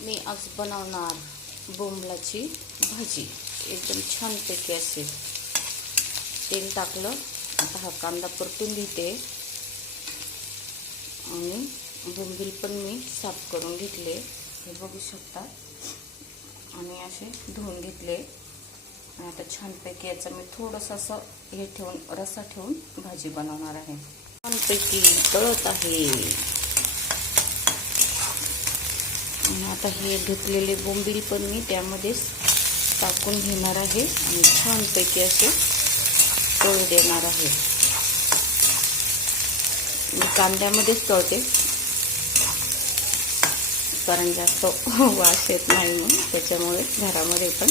मी आज बनवणार बोंबलाची भाजी. एकदम छानपैकी असेल. तेल टाकलं. आता हा कांदा परतून घेते आणि बोंबील पण मी साफ करून घेतले, हे बघू शकता. आणि असे धुवून घेतले. आणि आता छानपैकी याचा मी थोडंसं असं हे ठेवून रस्सा ठेवून भाजी बनवणार आहे. छानपैकी तळत आहे. आणि आता हे धुतलेले बोंबील पण मी त्यामध्येच टाकून घेणार आहे आणि छानपैकी असे तळू देणार आहे. मी कांद्यामध्येच तळते कारण जास्त वास येत नाही म्हणून, त्याच्यामुळे घरामध्ये पण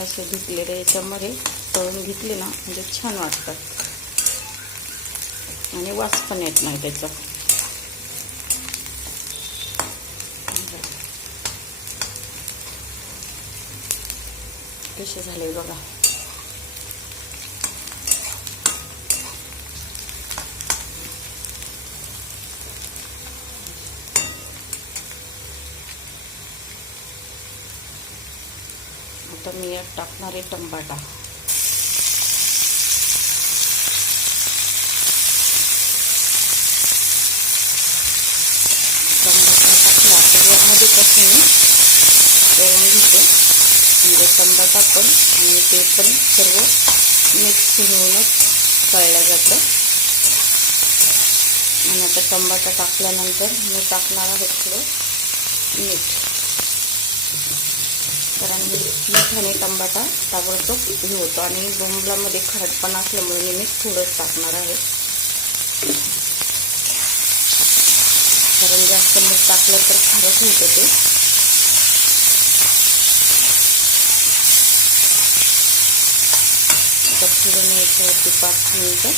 असे धुतलेले याच्यामध्ये तळून घेतले ना म्हणजे छान वाटतात आणि वास पण येत नाही त्याचा. कसे झाले बघा. आता मी यात टाकणार आहे टमाटा. टमाटा टाकला तर यामध्ये कसं मी तळून घेते म्हणजे टमाटा पण आणि ते पण सर्व मिक्स होऊनच तळलं जातं. आणि आता टमाटा टाकल्यानंतर मी टाकणार आहे थोडं मीठ, कारण मीठ आणि टमाटा ताबडतोब हे होतो आणि बोंबलामध्ये खारटपणा असल्यामुळे मी मीठ थोडंच टाकणार आहे. कारण जास्त मीठ टाकलं तर खारट होतं ते. आता थोडं मी याच्यावरती 5 मिनिटं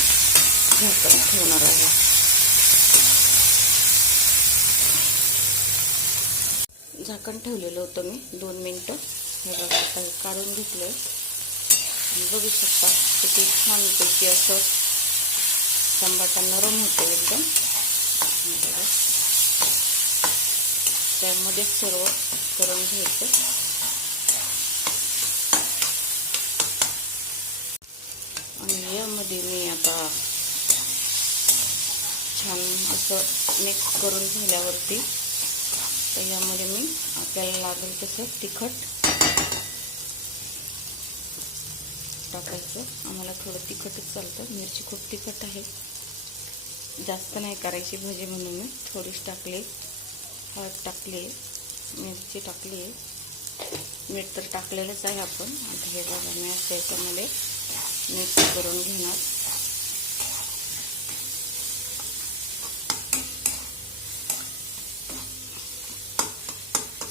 झाकण ठेवणार आहे. झाकण ठेवलेलं होतं मी 2 मिनिटं. हे बघा आता हे काढून घेतलं आहे. बघू शकता किती छानपैकी असं टमाटा नरम होतो एकदम. बघा त्यामध्ये सर्व करून घ्यायचं. आणि यामध्ये मी आता छान असं मिक्स करून झाल्यावरती तर यामध्ये मी आपल्याला लागेल तसं तिखट टाकायचं. आम्हाला थोडं तिखटच चालतं. मिरची खूप तिखट आहे, जास्त नाही करायची भाजी म्हणून मी थोडीच टाकली. हळद टाकली, मिरची टाकली, मीठ तर टाकलेलंच आहे आपण. आता हे बघा मी असं याच्यामध्ये मिक्स करून घेणार.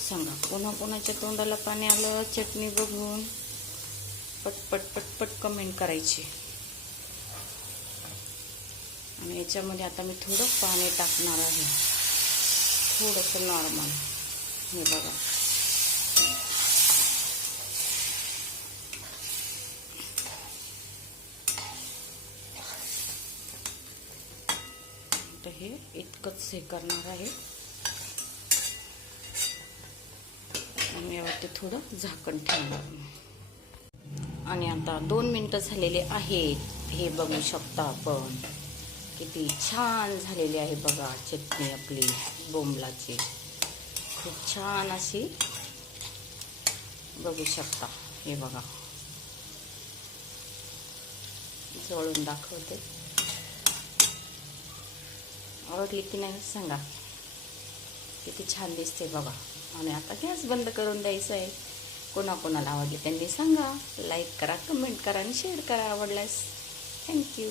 सांगा कोणाकोणाच्या तोंडाला पाणी आलं चटणी बघून? पटपट पटपट कमेंट करायची. आणि याच्यामध्ये आता मी थोडं पाणी टाकणार आहे, थोडंसं नॉर्मल. हे बघा तर हे इतकंच हे करणार आहे. आणि यावरती थोडं झाकण ठेवणार. आणि आता 2 मिनिटं झालेले आहेत. हे बघू शकता आपण किती छान झालेली आहे बघा चटणी आपली बोंबलाची. खूप छान अशी बघू शकता. हे बघा जवळून दाखवते. आवडली की नाही सांगा. किती छान दिसते बघा. आणि आता गॅस बंद करून द्यायचा आहे. कोणाकोणाला आवडली त्यांनी सांगा. लाईक करा, कमेंट करा आणि शेअर करा आवडल्यास. थँक्यू.